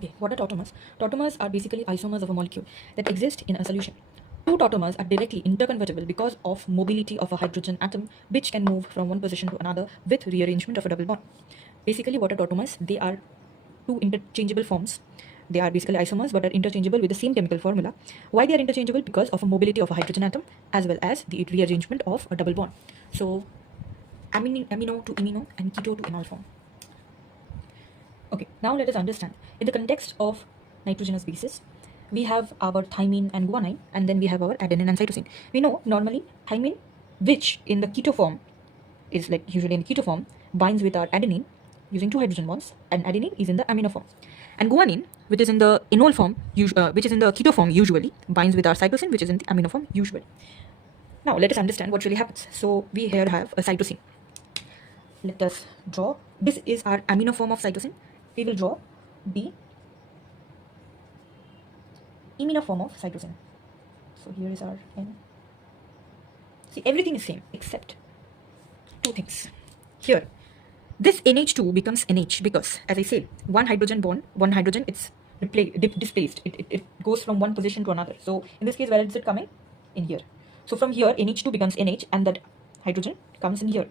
Okay, what are tautomers? Tautomers are basically isomers of a molecule that exist in a solution. Two tautomers are directly interconvertible because of mobility of a hydrogen atom, which can move from one position to another with rearrangement of a double bond. Basically, what are tautomers? They are two interchangeable forms. They are basically isomers but are interchangeable with the same chemical formula. Why they are interchangeable? Because of a mobility of a hydrogen atom as well as the rearrangement of a double bond. So, amino to imino and keto to enol form. Okay, now let us understand. In the context of nitrogenous bases, we have our thymine and guanine, and then we have our adenine and cytosine. We know normally thymine, which in the keto form is like usually in keto form, binds with our adenine using two hydrogen bonds, and adenine is in the amino form. And guanine, which is in the enol form, which is in the keto form usually, binds with our cytosine, which is in the amino form usually. Now let us understand what really happens. So we here have a cytosine. Let us draw. This is our amino form of cytosine. We will draw the imino form of cytosine. So here is our N. See, everything is same except two things. Here, this NH2 becomes NH because, as I said, one hydrogen bond, one hydrogen, it's displaced. It goes from one position to another. So in this case, where is it coming? In here. So from here, NH2 becomes NH, and that hydrogen comes in here.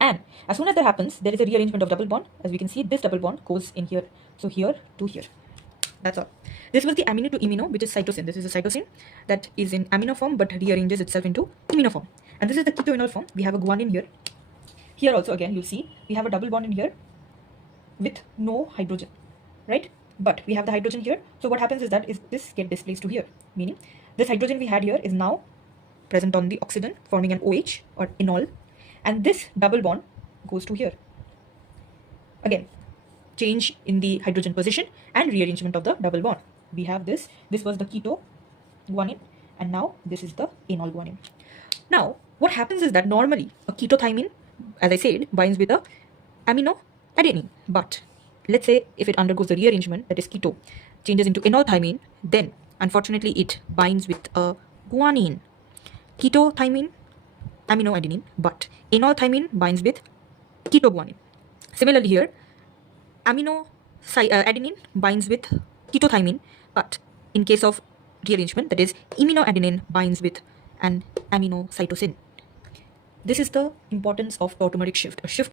And as soon as that happens, there is a rearrangement of double bond. As we can see, this double bond goes in here. So here to here. That's all. This was the amino to imino, which is cytosine. This is a cytosine that is in amino form but rearranges itself into imino form. And this is the ketoenol form. We have a guanine here. Here also again you'll see we have a double bond in here with no hydrogen, right? But we have the hydrogen here. So what happens is that this get displaced to here, meaning this hydrogen we had here is now present on the oxygen, forming an OH or enol, and this double bond goes to here. Again, change in the hydrogen position and rearrangement of the double bond. We have this was the keto guanine, and now this is the enol guanine. Now what happens is that normally a ketothymine, as I said, binds with a amino adenine, but let's say if it undergoes the rearrangement, that is keto changes into enol thymine, then unfortunately it binds with a guanine. Ketothymine, amino adenine, but enol thymine binds with keto guanine. Similarly here, adenine binds with ketothymine, but in case of rearrangement, that is imino adenine binds with an amino cytosine. This is the importance of tautomeric shift. A shift